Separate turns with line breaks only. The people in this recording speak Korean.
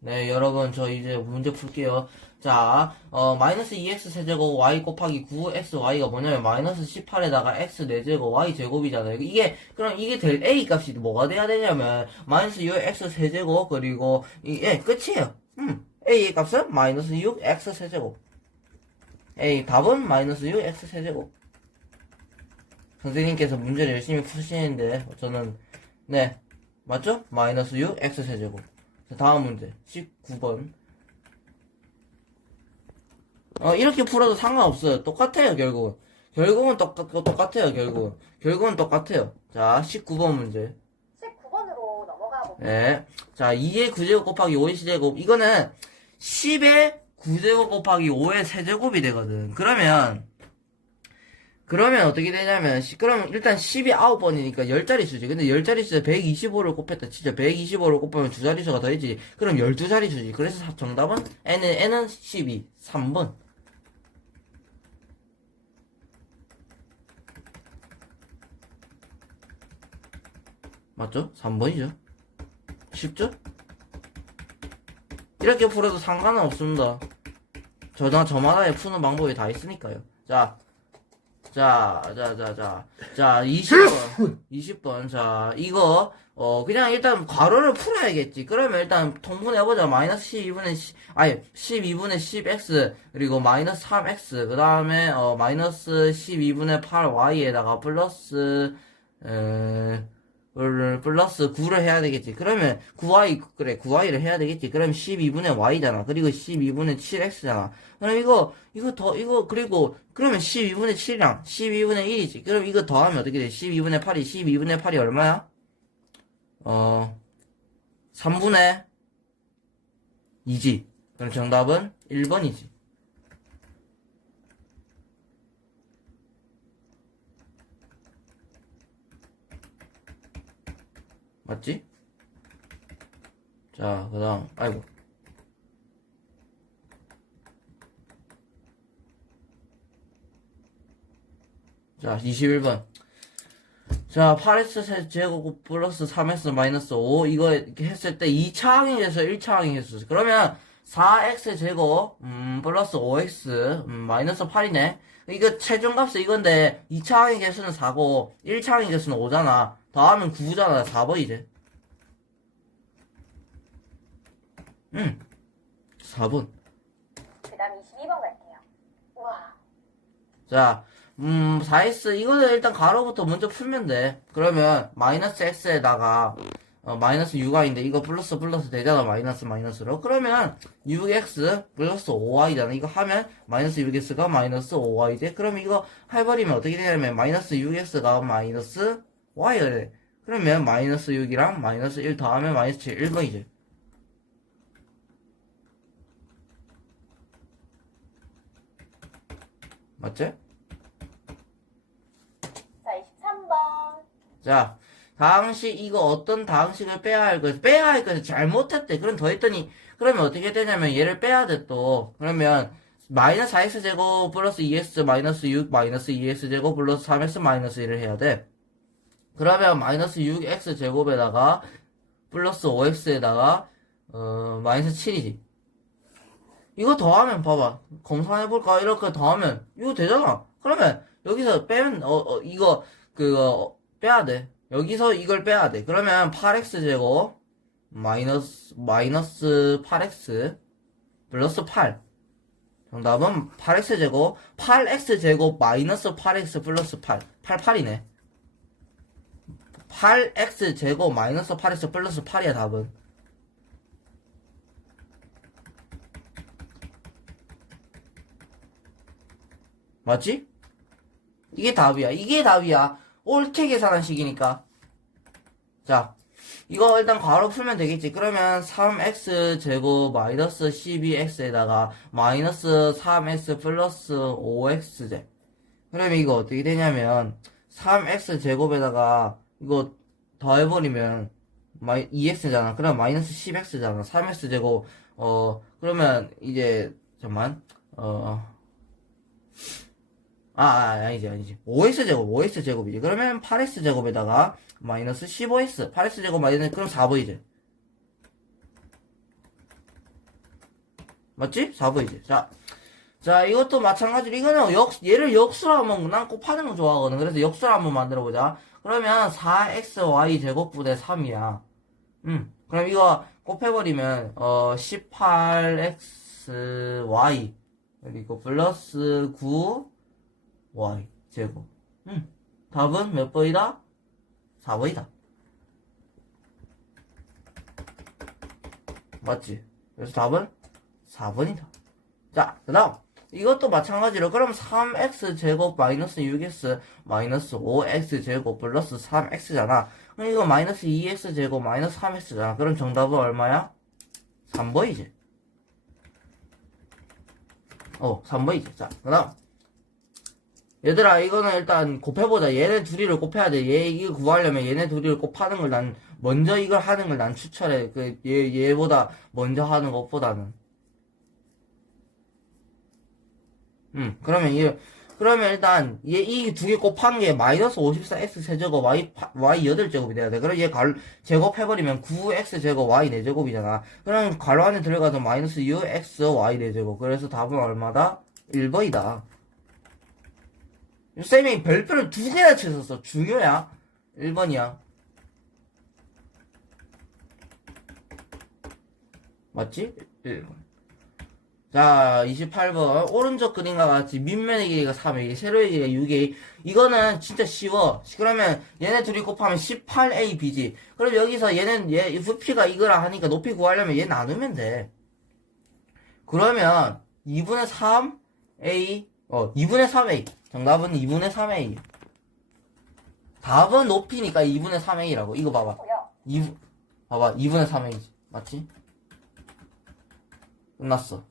네, 여러분, 저 이제 문제 풀게요. 자, 어, 마이너스 2x 세제곱 y 곱하기 9xy가 뭐냐면, 마이너스 18에다가 x 4제곱 y 제곱이잖아요. 이게, 그럼 이게 될 a 값이 뭐가 돼야 되냐면, 마이너스 6x 세제곱, 그리고, 이, 예, 끝이에요. 음, a의 값은 마이너스 6x 세제곱. a, 답은 마이너스 6x 세제곱. 선생님께서 문제를 열심히 푸시는데, 저는, 네, 맞죠? 마이너스 6x 세제곱. 자, 다음 문제. 19번. 어 이렇게 풀어도 상관없어요. 똑같아요 결국은. 결국은 똑, 똑같아요 결국은. 결국은 똑같아요. 자 19번 문제.
19번으로 넘어가 볼게요.
네. 자 2의 9제곱 곱하기 5의 세제곱. 이거는 10의 9제곱 곱하기 5의 세제곱이 되거든. 그러면 그러면 어떻게 되냐면 시- 그럼 일단 10이 9번이니까 10자리 수지. 근데 10자리 수에 125를 곱했다 진짜 125를 곱하면 두 자리 수가 더있지. 그럼 12자리 수지. 그래서 사- 정답은 n은 n은 12 3번. 맞죠? 3번이죠. 쉽죠? 이렇게 풀어도 상관은 없습니다. 저나 저마다의 푸는 방법이 다 있으니까요. 자 자, 자, 자, 자. 자, 20번. 20번. 자, 이거, 어, 그냥 일단 괄호를 풀어야겠지. 그러면 일단 통분해보자. 마이너스 12분의 10, 아니, 12분의 10x, 그리고 마이너스 3x, 그 다음에, 어, 마이너스 12분의 8y에다가 플러스, 에, 을 플러스 9를 해야 되겠지. 그러면 9y, 그래, 9y를 해야 되겠지. 그럼 12분의 y잖아. 그리고 12분의 7x잖아. 그럼 이거, 이거 더, 이거, 그리고, 그러면 12분의 7이랑 12분의 1이지. 그럼 이거 더하면 어떻게 돼? 12분의 8이, 12분의 8이 얼마야? 어, 3분의 2지. 그럼 정답은 1번이지. 맞지? 자, 그 다음, 아이고. 자, 21번. 자, 8x 제곱 플러스 3x 마이너스 5. 이거 이렇게 했을 때 2차 항행에서 1차 항행했어. 그러면 4x 제곱, 음, 플러스 5x, 음, 마이너스 8이네. 이거 최종값은 이건데, 2차 항행 개수는 4고, 1차 항행 개수는 5잖아. 더하면 9잖아. 4번이지. 응. 4번.
그 다음 22번 갈게요. 우와.
자, 음, 4x, 이거는 일단 가로부터 먼저 풀면 돼. 그러면, 마이너스 x에다가, 어, 마이너스 6y인데, 이거 플러스 플러스 되잖아, 마이너스 마이너스로. 그러면, 6x 플러스 5y잖아. 이거 하면, 마이너스 6x가 마이너스 5y 돼. 그럼 이거 해버리면 어떻게 되냐면, 마이너스 6x가 마이너스 돼. 그러면, 마이너스 6이랑 마이너스 1 더하면 마이너스 7, 1번이지. 맞지?
자, 23번.
자, 다항식, 이거 어떤 다항식을 빼야 할 것, 빼야 할 것을 잘못했대. 그럼 더 했더니, 그러면 어떻게 되냐면 얘를 빼야 돼 또. 그러면, 마이너스 4x 제곱 플러스 2x 마이너스 6 마이너스 2x 제곱 플러스 3x 마이너스 1을 해야 돼. 그러면 마이너스 6x 제곱에다가 플러스 5x에다가 어 마이너스 7이지. 이거 더하면 봐봐. 검사해볼까? 이렇게 더하면 이거 되잖아. 그러면 여기서 빼면 어, 어 이거 그거 빼야 돼. 여기서 이걸 빼야 돼. 그러면 8x 제곱 마이너스 마이너스 8x 플러스 8. 정답은 8x 제곱 8x 제곱 마이너스 8x 플러스 8. 88이네. 8x 제곱 마이너스 8x 플러스 8이야 답은. 맞지? 이게 답이야. 이게 답이야. 옳게 계산한 식이니까. 자, 이거 일단 괄호 풀면 되겠지. 그러면 3x 제곱 마이너스 12x에다가 마이너스 3x 플러스 5x제. 그러면 이거 어떻게 되냐면 3x 제곱에다가 이거 더해버리면 마이 2x잖아. 그럼 마이너스 10x잖아. 3x 제곱 어 그러면 이제 잠만 어 아, 아, 아니지, 아니지. 5x 제곱, 5x 제곱이지. 그러면 8x 제곱에다가 마이너스 15x, 8x 제곱 마이너스, 그럼 4번이지. 맞지? 4V지. 자, 자, 이것도 마찬가지로, 이거는 역, 얘를 역수로 한번, 난 곱하는 거 좋아하거든. 그래서 역수로 한번 만들어 보자. 그러면 4xy 제곱분의 3이야. 음, 그럼 이거 곱해버리면, 어, 18xy. 그리고 플러스 9y 제곱. 음, 답은 몇 번이다? 4번이다. 맞지? 그래서 답은 4번이다. 자, 그 다음. 이것도 마찬가지로, 그럼 3x 제곱 마이너스 6x 마이너스 5x 제곱 플러스 3x잖아. 그럼 이거 마이너스 2x 제곱 마이너스 3x잖아. 그럼 정답은 얼마야? 3번이지. 어, 3번이지. 자, 그 다음. 얘들아, 이거는 일단 곱해보자. 얘네 둘이를 곱해야 돼. 얘, 이거 구하려면 얘네 둘이를 곱하는 걸 난, 먼저 이걸 하는 걸 난 추천해. 그, 얘, 얘보다 먼저 하는 것보다는. 음, 그러면 이, 그러면 일단, 얘, 이 두 개 곱한 게 마이너스 54x 세제곱 y, 파- y 8제곱이 돼야 돼. 그럼 얘 갈, 제곱해버리면 9x 제곱 y 4제곱이잖아. 그럼 가로 안에 들어가서 마이너스 6x y 4제곱. 그래서 답은 얼마다? 1번이다. 쌤이 별표를 두 개나 쳤었어. 중요야. 1번이야. 맞지? 1번. 자, 28번. 오른쪽 그림과 같이 밑면의 길이가 3에, 세로의 길이가 6에. 이거는 진짜 쉬워. 그러면 얘네 둘이 곱하면 18ab지. 그럼 여기서 얘는, 얘, 부피가 이거라 하니까 높이 구하려면 얘 나누면 돼. 그러면 2분의 3a, 어, 2분의 3a. 정답은 2분의 3a. 답은 높이니까 2분의 3a라고. 이거 봐봐.
고요.
2, 봐봐. 2분의 3a지. 맞지? 끝났어.